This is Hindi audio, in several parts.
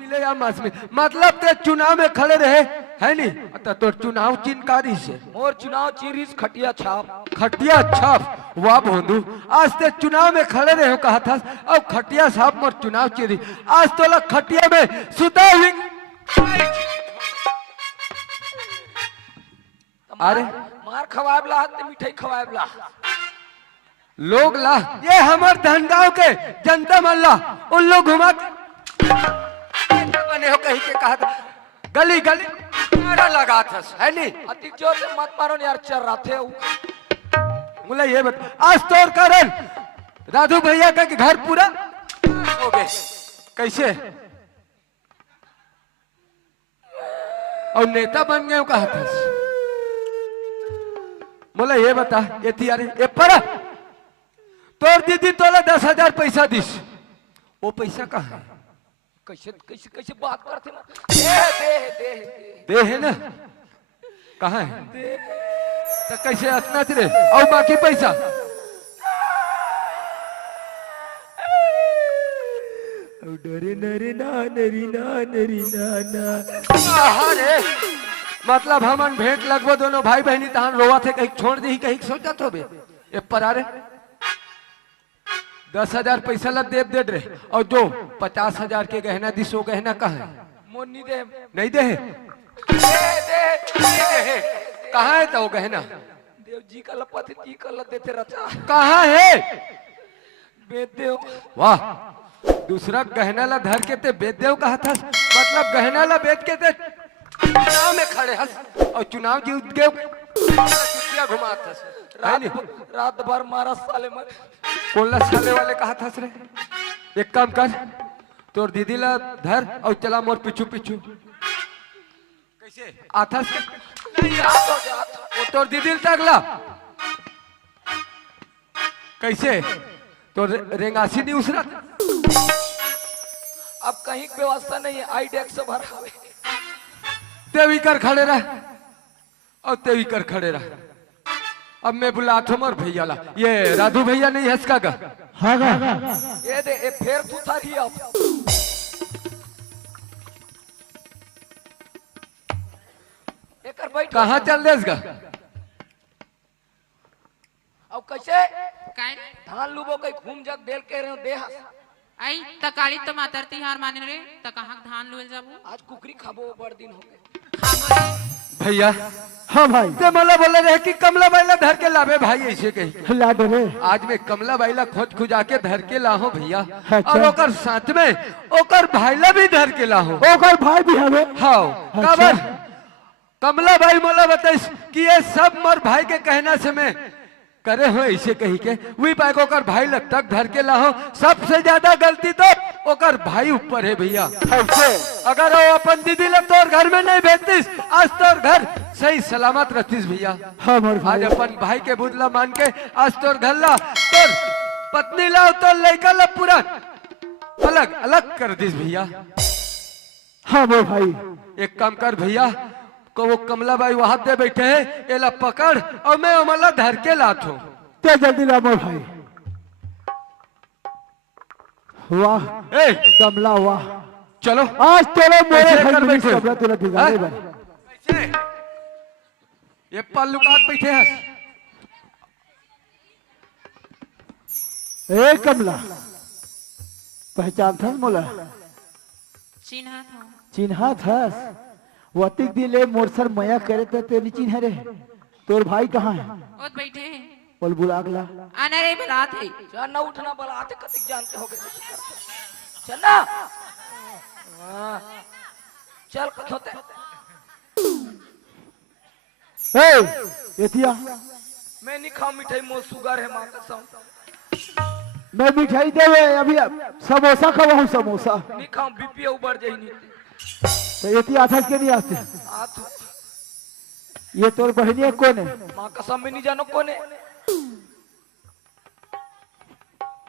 मिले या मास में मतलब ते चुनाव में खड़े रहे है नहीं तो चुनाव चिन्हकारी से और चुनाव चिन्ह खटिया छाप खटिया छाप वाह बंधु आज ते चुनाव में खड़े रहे हो कहा था अब खटिया छाप मोर चुनाव चिन्ह आज तो लग खटिया में सुता हुई अरे मार खवाबला मिठाई खवाबला लोग ला ये हमार धनगांव के जनता मल्ला उन लोग घुमा बने हो कहीं के कहा था गली गली मारा लगा था है नहीं अति जोर से मत मारो यार चल रहा थे मुला ये बता आज तोर कारण राधू भैया का घर पूरा हो गए कैसे और नेता बन गए कहा था मुला ये बता ये थी अरे ये पड़ा तोर दीदी तोला 10,000 पैसा दिस वो पैसा कहाँ है कैसे कैसे कैसे बात करते ना दे है ना कहाँ है तो कैसे इतना रे और बाकी पैसा डरे नरे ना नरी ना नरी ना ना अरे मतलब हमन भेंट लगभग दोनों भाई बहनी तहां रोवा थे कहीं छोड़ दी कहीं सोचा तो बे ये पर अरे 10,000 पैसा ला देव दे रहे और जो 50,000 के गहना दिसो गहना कहाँ है मोनी दे नहीं दे कहाँ है तो वो गहना देव जी का लपति जी का लत देते रचा कहाँ है बेच देव वाह दूसरा गहना ला धर के ते बेच देव कहा था मतलब गहना ला बेच के ते चुनाव में खड़े हस और चुनाव जीत गए घुमा था रात भर मारा साले मर कोल्ला साले वाले कहा था रे एक काम कर तोर दीदी ला धर और चला मोर पिछू पिछू कैसे आथस के नहीं वो तोर दीदी तगला कैसे तो रेंगासी नहीं उसरा अब कहीं व्यवस्था नहीं है आई डेक्स से भरा तेवी कर खड़े रह और तेवी कर खड़े रह अब मैं बुलाता हूँ और भैया ला ये राधू भैया नहीं हंसका गा हाँ गा ये दे ये फेर तू था ही अब एकर बैठ कहाँ चल देस गा अब कैसे काय धान लुबो कहीं घूम जग देल के रहे दे आई तकाली तो मातर तिहार माने रे त कहां धान लुल जाबू आज कुकरी खाबो बड़ दिन हो गए भैया हाँ भाई ते मला बोले रहे कि कमला बाईला धर के लावे भाई ऐसे कही ला दे रे आज मैं कमला बाईला खोज खुजा के धर के लाहूं भैया अच्छा। और ओकर साथ में ओकर भाईला भी धर के लाहूं ओकर भाई भी हवे हाँ अच्छा। काबर कमला बाई मोला बताइस कि ये सब मोर भाई के कहना से मैं करे हो ऐसे कही के वही पाए ओकर भाई लग तक धर के लाहो सबसे ज्यादा गलती तो ओकर भाई ऊपर है भैया अगर वो अपन दीदी लग तोर घर में नहीं भेजतीस आज तोर घर सही सलामत रहतीस भैया हाँ मोर भाई आज अपन भाई के बुदला मान के आज तोर घर ला तोर पत्नी ला तो लड़का ला पूरा अलग अलग कर दीस भैया हाँ मोर भाई एक काम कर भैया को वो कमला बाई वहां दे बैठे हैं एला पकड़ और मैं अमला धर के लात हूँ ते जल्दी ला मोर भाई वाह ए कमला वाह चलो आज तेरे मेरे ऐसे घर कर में बैठे हो। कमला तेरा बिगाड़े हाँ? भाई कैसे? ये पल्लू काट बैठे हैं ए कमला पहचान था मोला चिन्हा था चिन्हा था वतिक दिले मोरसर मया करे तो तेरी चिन्ह रे तोर भाई कहाँ है ओत बैठे हैं बोल बुलागला आना रे बरात है चल ना उठना बला आते कतिक जानते हो गए चल ना हाँ। चल कथोते ए एतिया मैं नहीं खाऊं मिठाई मो सुगर है मां कसम मैं मिठाई देवे अभी समोसा खवाऊं समोसा नहीं खाऊं बीपी ऊपर जाई नहीं तो एतिया आथा के नहीं आते आत ये तोर बहनिया कौन है मां कसम में नहीं जानो कौन है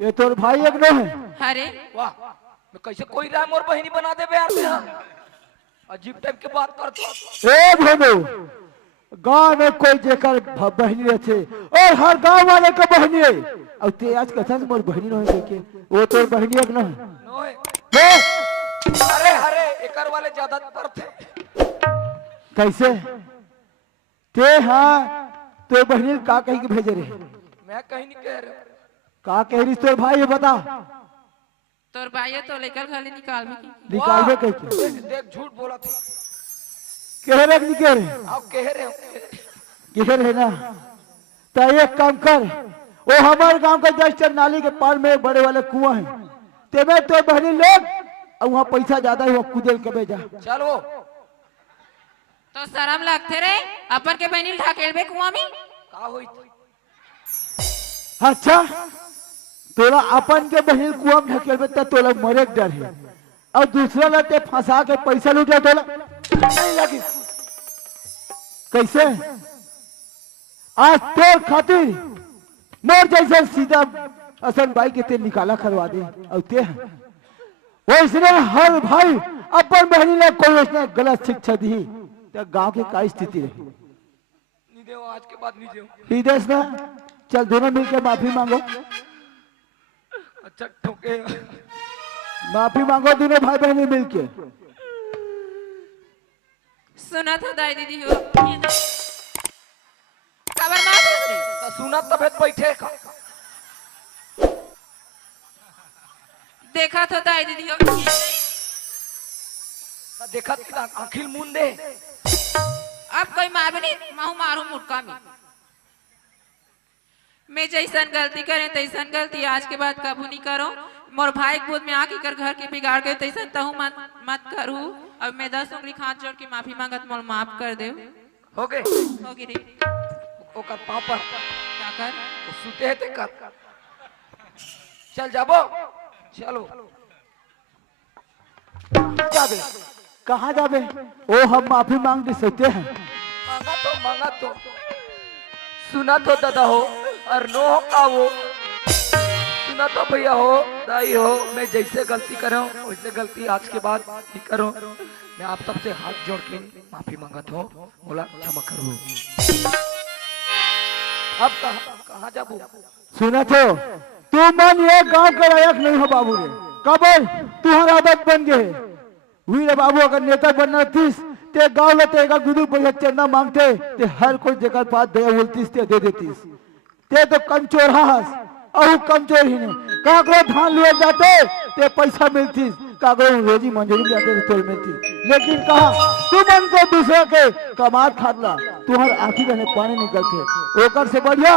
ये तोर भाई एक न है अरे वाह मैं कैसे कोई राम और बहनी बना दे यार तेरा अजीब टाइप के बात करते ए भोनो गांव में कोई जेकर बहनी रहते और हर गांव वाले का बहनी है और ते आज कथा से मोर बहनी न है के वो तोर बहनी एक न है नो है हे अरे हर एकर वाले ज्यादा पर थे। कैसे ते हाँ तो बहनी का कहीं के भेजे रहे? मैं कहीं नहीं कह रहा। का कह रही तो भाई ये बता तोर भाई तो लेकर खाली निकाल भी की। निकालबे वाह, कह के देख झूठ बोला था। कह रहे कि नहीं कह रहे? आप कह रहे हो। कह रहे ना तो एक काम कर, वो हमारे गांव का जस्ट नाली के पार में बड़े वाले कुआं है, ते में तो बहनी लोग और वहाँ पैसा ज्यादा है, वो कुदेल के भेजा। चलो तो शर्म लगते रे अपन के बहनी ढाकेलबे कुआं में। का होई? अच्छा तोला अपन के बहन कुआं में ढकेलबे तो तोला मरे के डर है, और दूसरा लते फंसा के पैसा लूटे तोला नहीं लगी। कैसे आज तोर खातिर मोर जैसे सीधा असन भाई के ते निकाला करवा दे, और ते वैसने हर भाई अपन बहनी ने कोई उसने गलत शिक्षा दी तो गांव की का स्थिति रही? नहीं दे आज के बाद नहीं दे। विदेश में चल दोनों मिलकर माफी मांगो, अच्छा ठोके। माफी मांगो दोनों भाई बहनी मिलके। सुना था दाई दीदी हो खबर मार रे। तो सुना तबियत बैठे का। देखा तो दाई दीदी हो तो देखा कि आखिर मुंडे। अब कोई मार भी नहीं माहू मारू मुटका में। मैं जैसन गलती करे तैसन गलती आज के बाद कबू नहीं करो। मोर भाई गोद में आके कर घर के बिगाड़ के तैसन तहू मत करू। अब मैं 10 उंगली हाथ जोड़ के माफी मांगत मोर माफ कर दे। हो गए होगी रे ओकर पापा क्या कर वो सुते है ते कर। चल जाबो चलो जाबे कहाँ जाबे? ओ हम माफी मांग भी सकते हैं। मांगा तो सुना तो दादा हो और नो हो का वो सुना तो भैया हो दाई हो। मैं जैसे गलती कर रहा हूँ वैसे गलती आज के बाद नहीं करो। मैं आप सबसे हाथ जोड़ के माफी मांगत हूँ, बोला क्षमा करो। अब कहाँ जाबू? सुना तो तू मन ये गांव का लायक नहीं हो बाबू रे, कबर तुम्हारा आदत बन गए। वीर बाबू अगर नेता बनना थीस ते गांव लेते एक गुरु पैसा चंदा मांगते ते हर कोई जगह पास दया बोलतीस ते दे देतीस। ते तो कमचोर हास और कमचोर ही नहीं कागरो धान लिए जाते ते पैसा मिलतीस, कागरो रोजी मंजूरी जाते तो मिलती। लेकिन कहा तू मन को दूसरा के कमात खातला तुम्हार आखिर रहने पानी निकलते। ओकर से बढ़िया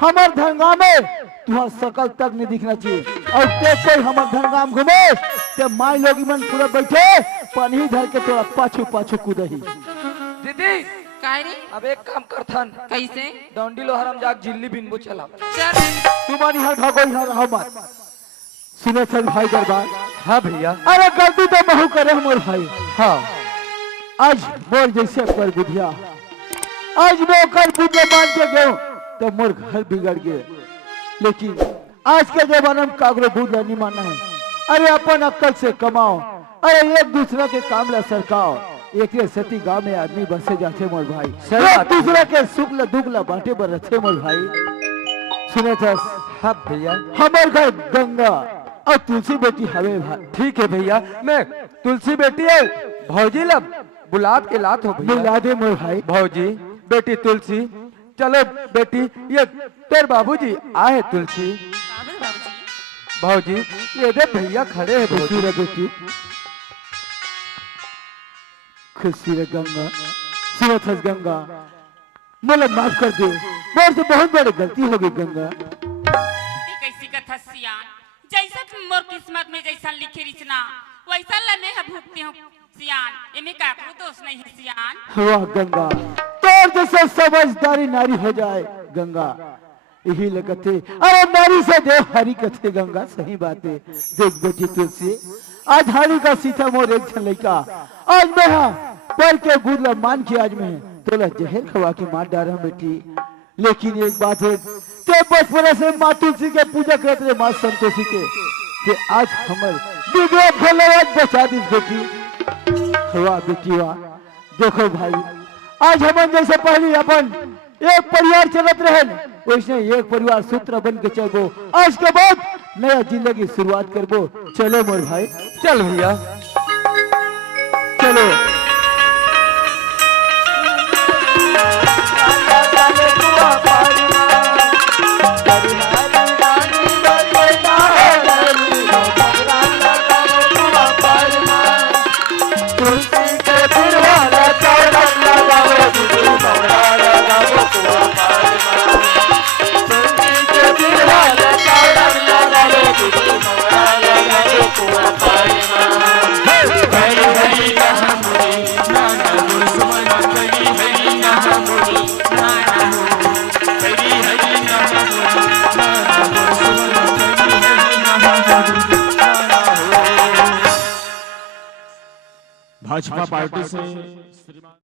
हमार धनगाम में तुम्हार सकल तक नहीं दिखना चाहिए। और ते कोई हमार धनगाम घूमे ते माई लोग मन पूरा बैठे पानी धर के तोरा पाछू पाछू कूदही। दीदी काय रे अब एक काम करथन कैसे डंडी लो हरम जाग जिल्ली बिनबो चला। चल तुम्हारी हर भागो यहाँ रहो मत। सुने चल भाई दरबार। हाँ भैया। अरे गलती तो बहु करे हमारे भाई। हाँ आज मोर जैसे कर बुधिया आज मैं कर बुझे मान के गयो तो मोर घर बिगड़ गए। लेकिन आज के जमाने में कागरो बुझला नहीं मानना है। अरे अपन अक्ल से कमाओ, अरे एक दूसरे के काम ला सरकाओ। एक सती गांव में आदमी बसे जाते मोर भाई, एक दूसरे के सुख ला दुख ला बांटे पर रखे मोर भाई। सुने था? हाँ भैया। हमारे घर गंगा और तुलसी बेटी हवे भाई। ठीक है भैया, मैं तुलसी बेटी है भौजी लब बुलाद के लात हो भैया। मिला दे मोर भाई। भौजी बेटी तुलसी, चलो बेटी ये तेरे बाबूजी आए तुलसी। काबिल बाबूजी भौजी ये दे भैया खड़े हैं खुशी भौजी। रे बेटी, खुशी रे गंगा। सुनत हस गंगा, मोला माफ कर दे, मोर से बहुत बड़ी गलती हो गई गंगा। कैसी कथा सियान, जैसा मोर किस्मत में जैसा लिखे रिचना वैसा लने है भूखती हूँ सियान। इन्हें काकरो दोष नहीं है सियान। वाह गंगा, तोर जैसे समझदारी नारी हो जाए गंगा, यही लगते। अरे नारी से देव हरी कथे गंगा, सही बात है। देख बेटी तुलसी, आज हरी का सीता मोर एक छन लड़का आज मैं हाँ पर के बुदला मान के आज मैं तोला जहर खवा के मार डाला बेटी। लेकिन एक बात है, ते बचपन से माँ तुलसी के पूजा करते रहे, माँ संतोषी के, कि आज हमर बिगड़े भलवाज बचा दी बेटी। वाह बेटी वाह। देखो भाई, आज हम जैसे पहले अपन एक परिवार चलत रहे वैसे एक परिवार सूत्र बन के चलबो। आज के बाद नया जिंदगी शुरुआत करबो। चलो मोर भाई। चल भैया। चलो भाजपा पार्टी से